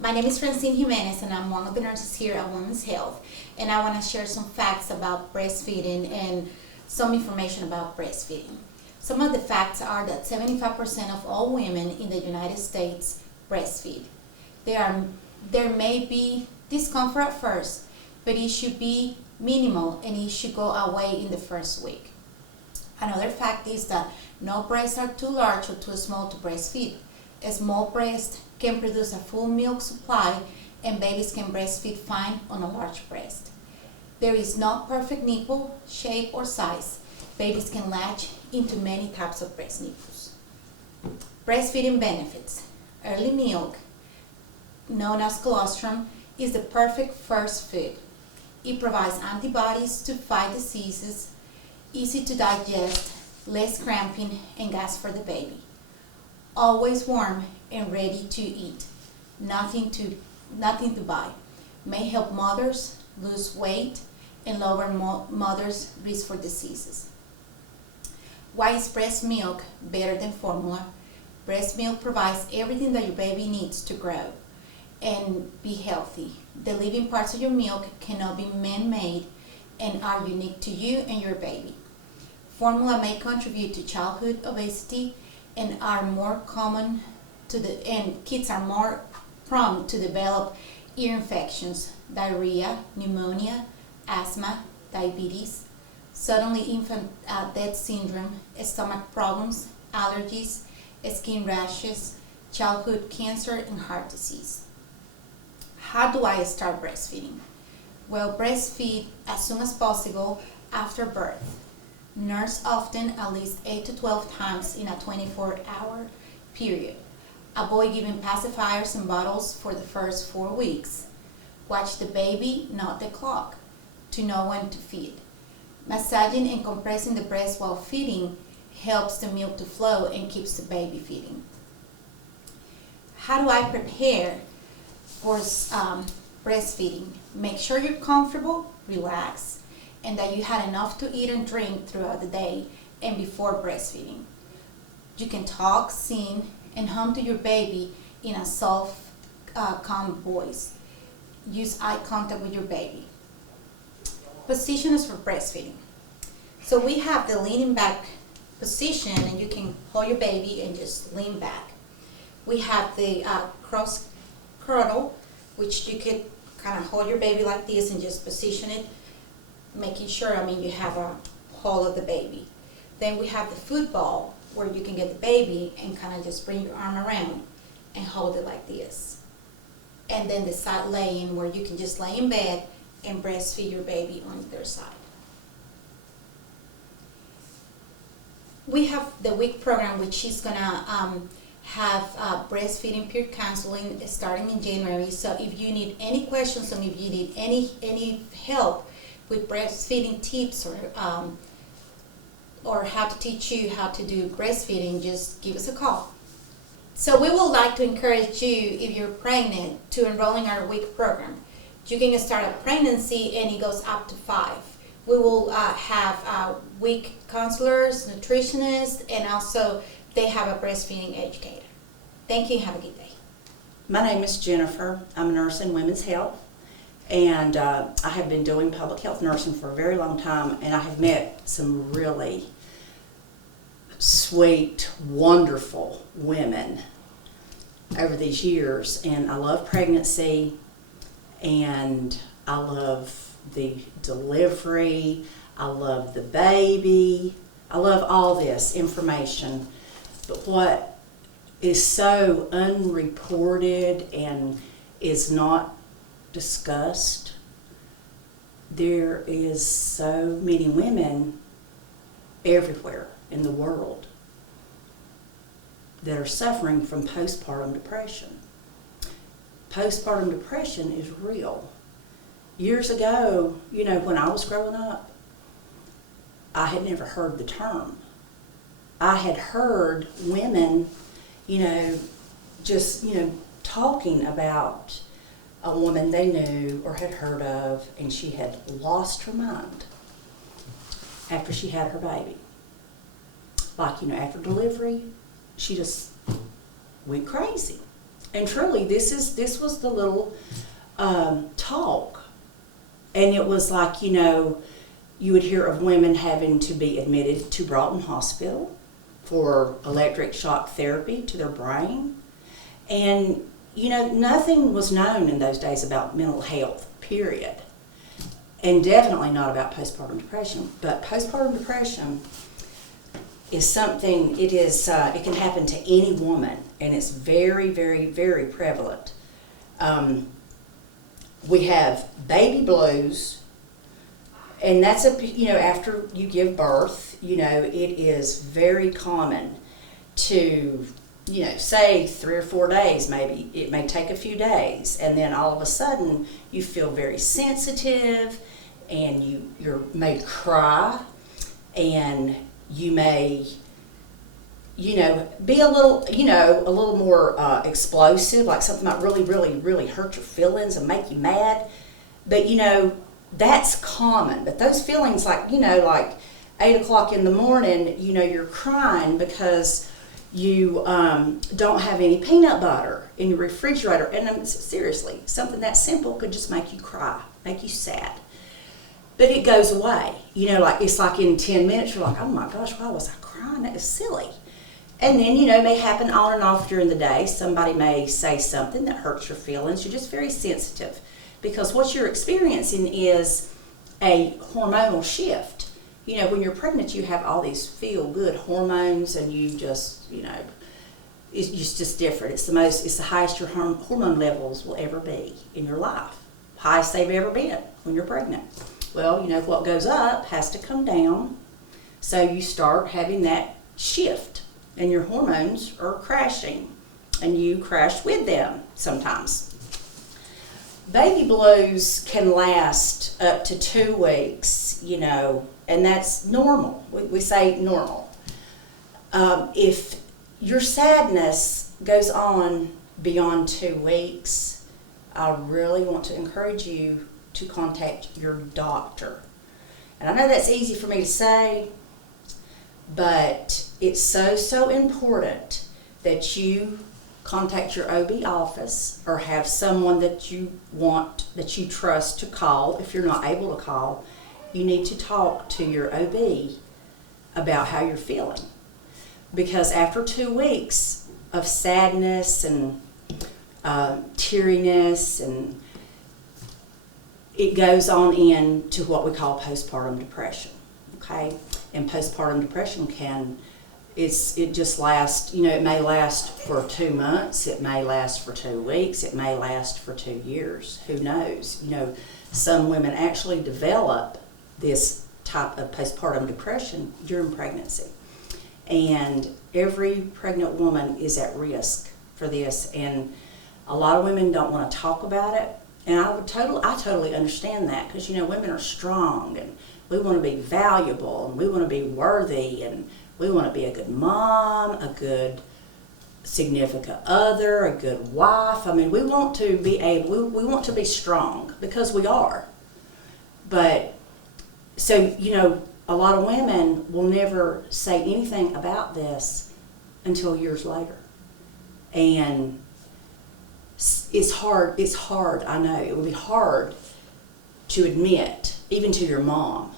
My name is Francine Jimenez and I'm one of the nurses here at Women's Health, and I want to share some facts about breastfeeding and some information about breastfeeding. Some of the facts are that 75% of all women in the United States breastfeed. There may be discomfort at first, but it should be minimal and it should go away in the first week. Another fact is that no breasts are too large or too small to breastfeed. A small breast can produce a full milk supply, and babies can breastfeed fine on a large breast. There is no perfect nipple, shape, or size. Babies can latch into many types of breast nipples. Breastfeeding benefits. Early milk, known as colostrum, is the perfect first food. It provides antibodies to fight diseases, easy to digest, less cramping, and gas for the baby. Always warm and ready to eat. Nothing to buy. May help mothers lose weight and lower mothers' risk for diseases. Why is breast milk better than formula? Breast milk provides everything that your baby needs to grow and be healthy. The living parts of your milk cannot be man-made and are unique to you and your baby. Formula may contribute to childhood obesity and kids are more prone to develop ear infections, diarrhea, pneumonia, asthma, diabetes, suddenly infant death syndrome, stomach problems, allergies, skin rashes, childhood cancer, and heart disease. How do I start breastfeeding? Well, breastfeed as soon as possible after birth. Nurse often at least 8 to 12 times in a 24-hour period. Avoid giving pacifiers and bottles for the first 4 weeks. Watch the baby, not the clock, to know when to feed. Massaging and compressing the breast while feeding helps the milk to flow and keeps the baby feeding. How do I prepare for breastfeeding? Make sure you're comfortable, relax, and that you had enough to eat and drink throughout the day and before breastfeeding. You can talk, sing, and hum to your baby in a soft, calm voice. Use eye contact with your baby. Positions for breastfeeding. So we have the leaning back position, and you can hold your baby and just lean back. We have the cross cradle, which you could kind of hold your baby like this and just position it, making sure, you have a hold of the baby. Then we have the football, where you can get the baby and kind of just bring your arm around and hold it like this. And then the side laying, where you can just lay in bed and breastfeed your baby on their side. We have the week program, which is gonna have breastfeeding peer counseling starting in January. So if you need any questions and if you need any help with breastfeeding tips or how to teach you how to do breastfeeding, just give us a call. So we would like to encourage you, if you're pregnant, to enroll in our week program. You can start a pregnancy and it goes up to 5. We will have week counselors, nutritionists, and also they have a breastfeeding educator. Thank you and have a good day. My name is Jennifer. I'm a nurse in Women's Health, and I have been doing public health nursing for a very long time, and I have met some really sweet, wonderful women over these years, and I love pregnancy, and I love the delivery, I love the baby, I love all this information. But what is so unreported and is not discussed, there is so many women everywhere in the world that are suffering from postpartum depression. Postpartum depression is real. Years ago, when I was growing up, I had never heard the term. I had heard women, just, talking about a woman they knew or had heard of, and she had lost her mind after she had her baby. Like, after delivery, she just went crazy. And truly, this was the little talk. And it was like, you would hear of women having to be admitted to Broughton Hospital for electric shock therapy to their brain. And, nothing was known in those days about mental health, period. And definitely not about postpartum depression. But postpartum depression is something, it can happen to any woman, and it's very, very, very prevalent. We have baby blues, and that's after you give birth, it is very common to, say 3 or 4 days, maybe. It may take a few days, and then all of a sudden you feel very sensitive, and you're made cry, and you may, be a little more explosive, like something might really, really, really hurt your feelings and make you mad. But, that's common. But those feelings like 8 o'clock in the morning, you're crying because you don't have any peanut butter in your refrigerator. And seriously, something that simple could just make you cry, make you sad. But it goes away. It's like in 10 minutes, you're like, oh my gosh, why was I crying? That is silly. And then, it may happen on and off during the day. Somebody may say something that hurts your feelings. You're just very sensitive because what you're experiencing is a hormonal shift. When you're pregnant, you have all these feel-good hormones, and you just, it's just different. It's the highest your hormone levels will ever be in your life. Highest they've ever been when you're pregnant. Well, what goes up has to come down, so you start having that shift, and your hormones are crashing, and you crash with them sometimes. Baby blues can last up to 2 weeks, and that's normal. We say normal. If your sadness goes on beyond 2 weeks, I really want to encourage you to contact your doctor. And I know that's easy for me to say, but it's so important that you contact your OB office or have someone that you trust to call. If you're not able to call, you need to talk to your OB about how you're feeling. Because after 2 weeks of sadness and teariness, and it goes on into what we call postpartum depression. Okay? And postpartum depression it just lasts, it may last for 2 months, it may last for 2 weeks, it may last for 2 years. Who knows? Some women actually develop this type of postpartum depression during pregnancy. And every pregnant woman is at risk for this. And a lot of women don't want to talk about it. And I totally understand that, because, women are strong, and we want to be valuable, and we want to be worthy, and we want to be a good mom, a good significant other, a good wife. We want to be we want to be strong, because we are. But, so, a lot of women will never say anything about this until years later. And it's hard, I know. It would be hard to admit, even to your mom,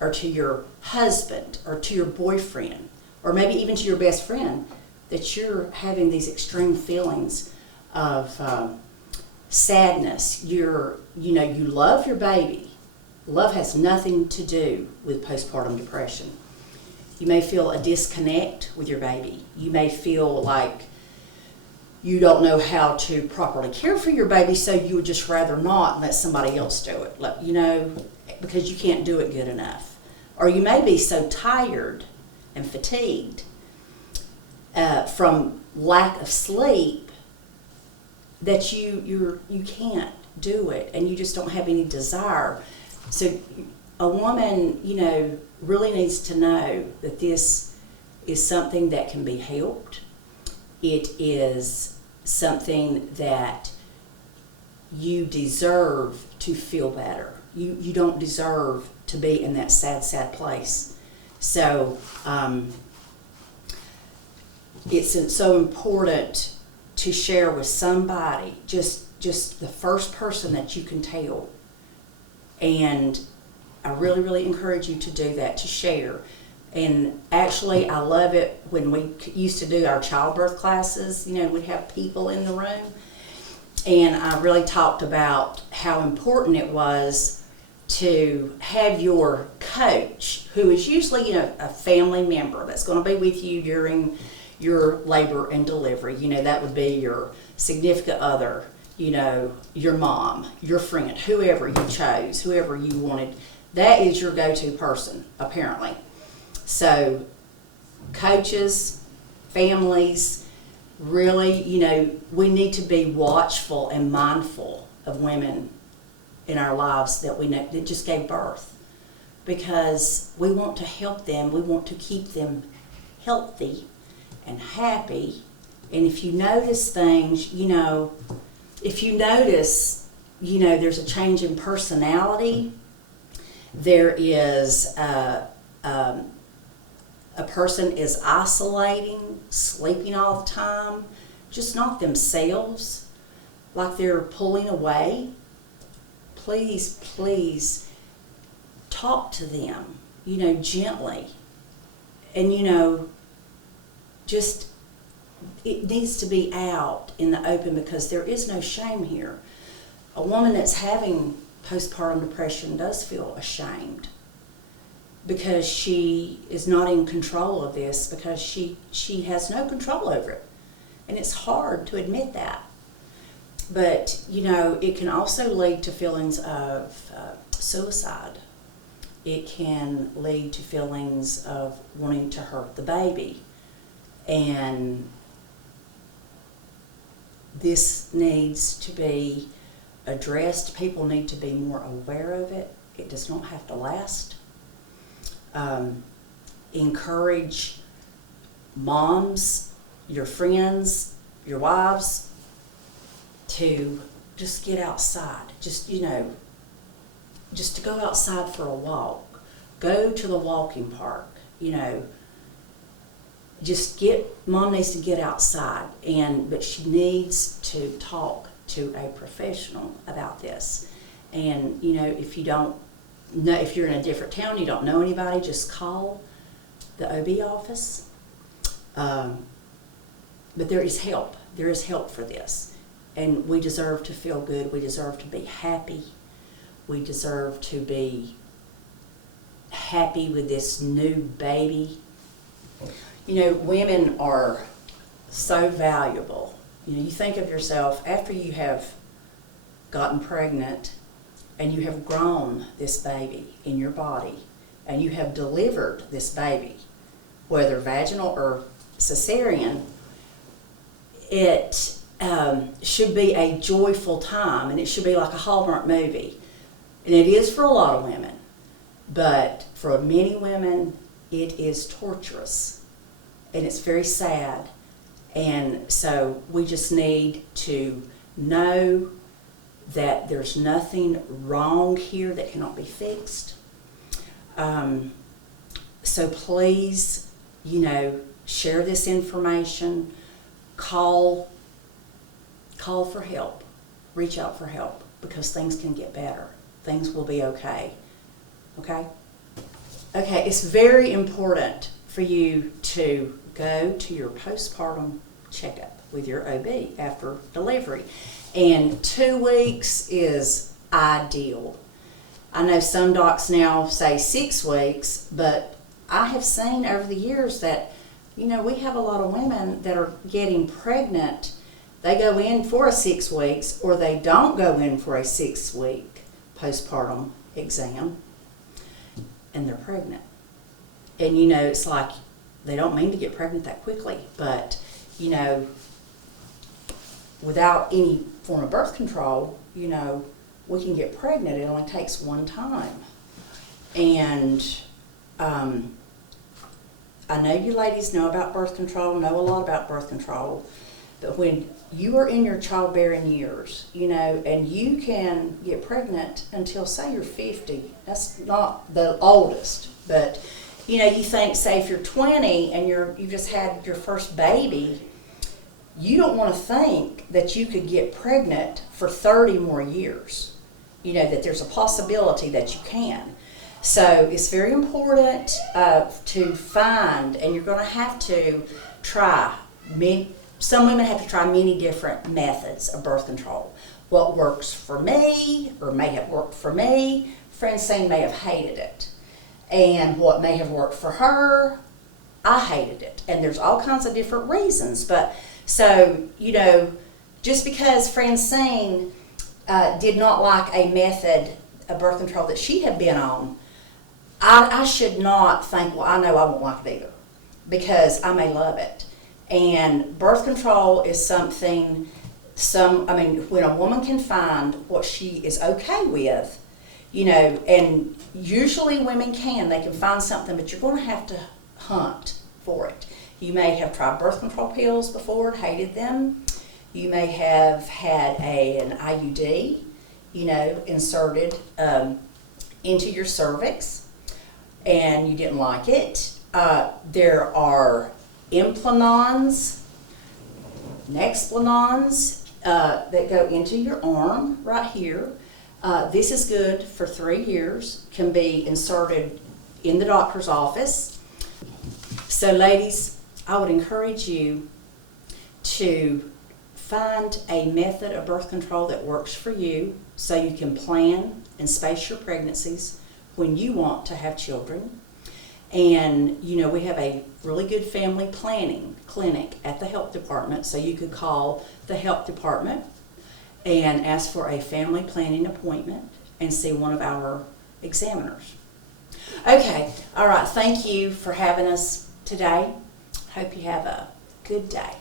or to your husband, or to your boyfriend, or maybe even to your best friend, that you're having these extreme feelings of sadness. You love your baby. Love has nothing to do with postpartum depression. You may feel a disconnect with your baby. You may feel like you don't know how to properly care for your baby, so you would just rather not and let somebody else do it, because you can't do it good enough. Or you may be so tired and fatigued from lack of sleep that you can't do it, and you just don't have any desire. So a woman, really needs to know that this is something that can be helped. It is something that you deserve to feel better. You don't deserve to be in that sad place. So it's so important to share with somebody, just the first person that you can tell. And I really, really encourage you to do that, to share. And actually, I love it when we used to do our childbirth classes. You know, we'd have people in the room. And I really talked about how important it was to have your coach, who is usually, you know, a family member that's going to be with you during your labor and delivery. You know, that would be your significant other, you know, your mom, your friend, whoever you chose, whoever you wanted. That is your go-to person, apparently. So coaches, families, really, you know, we need to be watchful and mindful of women in our lives that we know that just gave birth, because we want to help them. We want to keep them healthy and happy. And if you notice things, you know, if you notice, you know, there's a change in personality, there is a person is isolating, sleeping all the time, just not themselves, like they're pulling away, please talk to them, you know, gently. And, you know, just, it needs to be out in the open, because there is no shame here. A woman that's having postpartum depression does feel ashamed, because she is not in control of this, because she has no control over it. And it's hard to admit that. But, you know, it can also lead to feelings of suicide. It can lead to feelings of wanting to hurt the baby. And this needs to be addressed. People need to be more aware of it. It does not have to last. Encourage moms, your friends, your wives, to just get outside. Just, you know, just to go outside for a walk. Go to the walking park, you know. Mom needs to get outside, but she needs to talk to a professional about this. And, you know, if you're in a different town, you don't know anybody, just call the OB office. But there is help. There is help for this. And we deserve to feel good. We deserve to be happy. We deserve to be happy with this new baby. You know, women are so valuable. You know, you think of yourself after you have gotten pregnant and you have grown this baby in your body and you have delivered this baby, whether vaginal or cesarean, it should be a joyful time, and it should be like a Hallmark movie. And it is for a lot of women, but for many women it is torturous and it's very sad. And so we just need to know that there's nothing wrong here that cannot be fixed. So please, you know, share this information, call for help, reach out for help, because things can get better. Things will be okay. Okay? Okay, it's very important for you to go to your postpartum checkup with your OB after delivery. And 2 weeks is ideal. I know some docs now say 6 weeks, but I have seen over the years that, you know, we have a lot of women that are getting pregnant. They go in for a 6 weeks, or they don't go in for a 6-week postpartum exam, and they're pregnant. And, you know, it's like they don't mean to get pregnant that quickly, but, you know, without any form of birth control, you know, we can get pregnant. It only takes one time. And I know you ladies know about birth control, know a lot about birth control, but when you are in your childbearing years, you know, and you can get pregnant until, say, you're 50. That's not the oldest, but, you know, you think, say, if you're 20 and you just had your first baby, you don't want to think that you could get pregnant for 30 more years. You know, that there's a possibility that you can. So it's very important to find, and you're going to have to try, some women have to try many different methods of birth control. What works for me, or may have worked for me, Francine may have hated it. And what may have worked for her, I hated it. And there's all kinds of different reasons. But so, you know, just because Francine did not like a method of birth control that she had been on, I should not think, well, I know I won't like it either, because I may love it. And birth control is something, when a woman can find what she is okay with, you know, and usually women they can find something, but you're going to have to hunt for it. You may have tried birth control pills before and hated them. You may have had an IUD, you know, inserted into your cervix, and you didn't like it. There are implanons, nexplanons that go into your arm right here. This is good for 3 years, can be inserted in the doctor's office. So ladies, I would encourage you to find a method of birth control that works for you so you can plan and space your pregnancies when you want to have children. And, you know, we have a really good family planning clinic at the health department, so you could call the health department and ask for a family planning appointment and see one of our examiners. Okay, all right, thank you for having us today. Hope you have a good day.